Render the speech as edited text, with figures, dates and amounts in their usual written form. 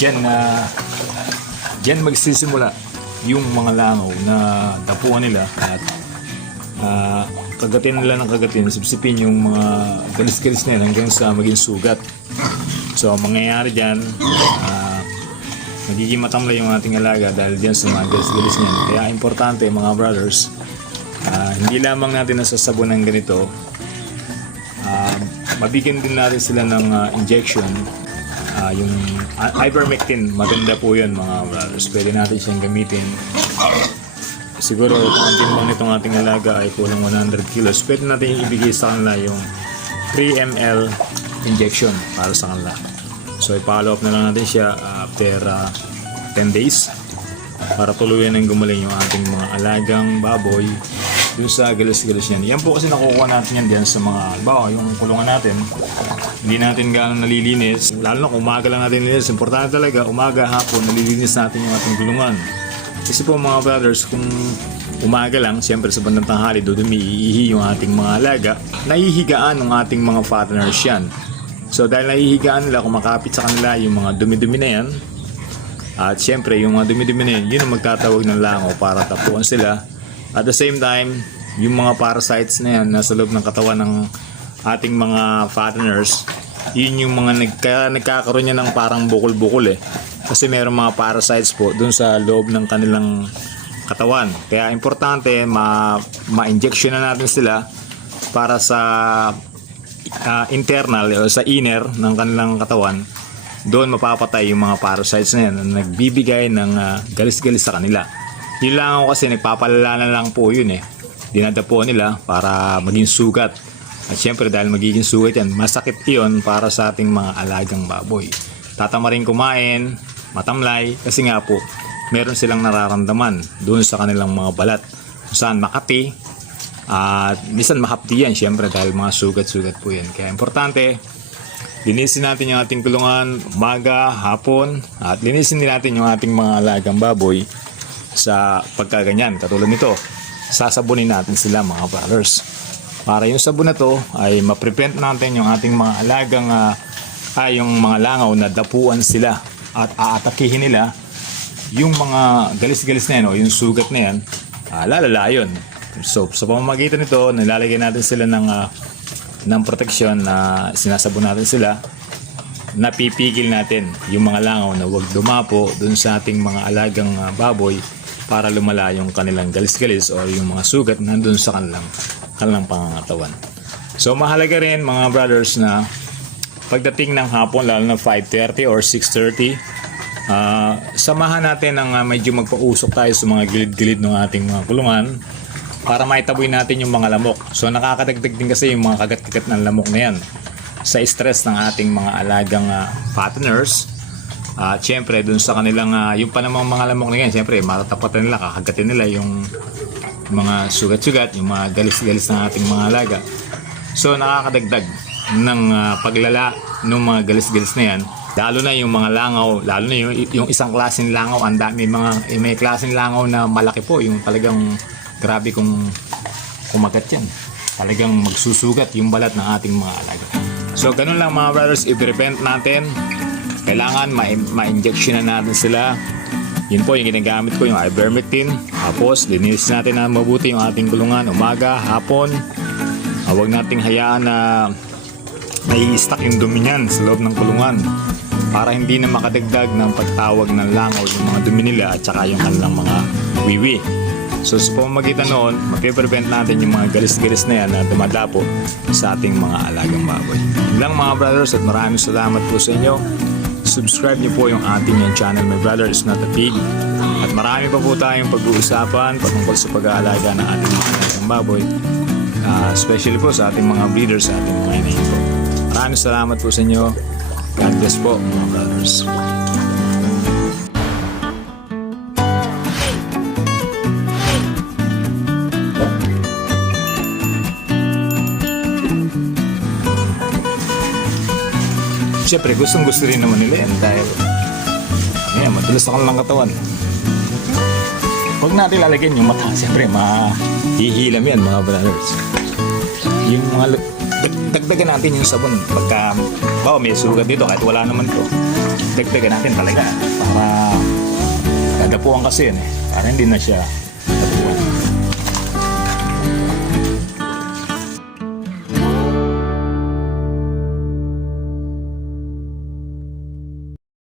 Diyan magsisimula yung mga langaw na tapuan nila at kagatin nila ng kagatin, sipsipin yung mga galis-galis na yan hanggang sa maging sugat. So ang mangyayari dyan, magiging matamlay yung ating alaga dahil dyan sa mga galis-galis niyan. Kaya importante mga brothers, hindi lamang natin nasasabon ng ganito, mabigyan din natin sila ng injection. Yung ivermectin, maganda po yun mga brothers. Pwede natin siyang gamitin. Siguro ang timbang nitong ating alaga ay kulang 100 kilos. Pwede natin ibigay sa kanila yung 3 ml injection para sa kanila. So i-follow up na lang natin siya after 10 days para tuluyan ng gumaling yung ating mga alagang baboy dun sa galis-galis yan. Yan po kasi nakukuha natin yan diyan sa mga, halimbawa yung kulungan natin, hindi natin gano'ng nalilinis. Lalo na kung umaga lang natin nilinis. Importante talaga, umaga, hapon, nalilinis natin yung ating kulungan. Kasi po mga brothers, kung umaga lang, siyempre sa bandang tanghali, doon iihi yung ating mga alaga, nahihigaan ng ating mga fatteners yan. So dahil nahihigaan nila, kumakapit sa kanila yung mga dumi-dumi na yan. At siyempre, yung mga dumi-dumi na yan, yun ang magtatawag ng langaw para tapuan sila. At the same time, yung mga parasites na yan nasa loob ng katawan ng ating mga fatteners, yun yung mga nagkakaroon niya ng parang bukol-bukol kasi mayroong mga parasites po dun sa loob ng kanilang katawan. Kaya importante ma-injection na natin sila para sa internal o sa inner ng kanilang katawan. Doon mapapatay yung mga parasites na yan na nagbibigay ng galis-galis sa kanila. Yun lang ako kasi nagpapalala na lang po yun dinadapo nila para maging sugat. At syempre dahil magiging sugat yan, masakit yun para sa ating mga alagang baboy. Tatama rin kumain, matamlay, kasi nga po meron silang nararamdaman doon sa kanilang mga balat kung saan makati at minsan mahapdi yan syempre dahil mga sugat-sugat po yan. Kaya importante, linisin natin yung ating kulungan umaga, hapon, at linisin din natin yung ating mga alagang baboy sa pagkaganyan. Katulad nito, sasabunin natin sila mga brothers. Para yung sabon na to ay ma-prevent natin yung ating mga alagang yung mga langaw na dapuan sila at aatakihin nila yung mga galis-galis na yan o yung sugat na yan, lalala yun. So sa pamamagitan nito, nilalagay natin sila ng proteksyon na sinasabon natin sila, napipigil natin yung mga langaw na huwag dumapo dun sa ating mga alagang baboy para lumala yung kanilang galis-galis o yung mga sugat na nandun sa kanilang pangangatawan. So mahalaga rin mga brothers na pagdating ng hapon, lalo na 5:30 or 6:30, samahan natin ng medyo magpausok tayo sa mga gilid-gilid ng ating mga kulungan para maitaboy natin yung mga lamok. So nakakadagdag din kasi yung mga kagat-kagat ng lamok na yan sa stress ng ating mga alagang fatteners. At syempre dun sa kanilang yung pa namang mga lamok na yan, syempre matatapatan nila, kakagatin nila yung mga sugat-sugat, yung mga galis-galis ng ating mga alaga. So nakakadagdag ng paglala ng mga galis-galis na yan, lalo na yung mga langaw, lalo na yung isang klaseng langaw. Ang dami may klaseng langaw na malaki po, yung talagang grabe kung kumagat yan, talagang magsusugat yung balat ng ating mga alaga. So ganun lang mga brothers, i-prevent natin. Kailangan ma-injection na natin sila. Yun po yung ginagamit ko, yung ivermectin. Tapos linis natin na mabuti yung ating kulungan umaga, hapon. Huwag nating hayaan na nai-stack yung dumi niyan sa loob ng kulungan para hindi na makadagdag ng pagtawag ng langaw yung mga dumi nila at saka yung kanilang mga wiwi. So sa pamamagitan noon, mapiprevent natin yung mga galis-galis na yan na dumadapo sa ating mga alagang baboy. Yun lang mga brothers, at maraming salamat po sa inyo. Subscribe niyo po yung ating channel, My Brother Is Not a Pig. At marami pa po tayong pag-uusapan patungkol sa pag-aalaga ng ating mga alagang baboy, especially po sa ating mga breeders, sa ating mga inahin po. Maraming salamat po sa inyo. God bless po mga brothers. Siyempre gustong gusto rin naman nila yan dahil madulas sa kanilang katawan. Huwag natin lalagyan yung mata. Siyempre mahihilam yan mga brothers. Yung mga dagdagan natin yung sabon pagka may sugat dito kahit wala naman to. Dagdagan natin talaga para dadapuan kasi yun para hindi na siya